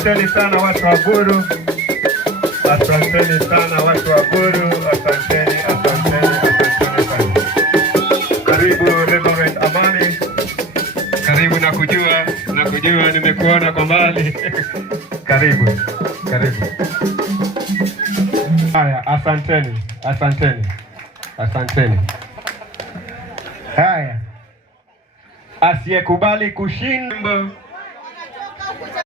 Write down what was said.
Asanteni sana watu wa Buru. Asanteni sana watu wa Buru. Asanteni sana. Karibu Reverend Amani. Karibu na kujua nimekuona kwa mbali. Karibu. Haya, asanteni. Haya. Asiyekubali kushinda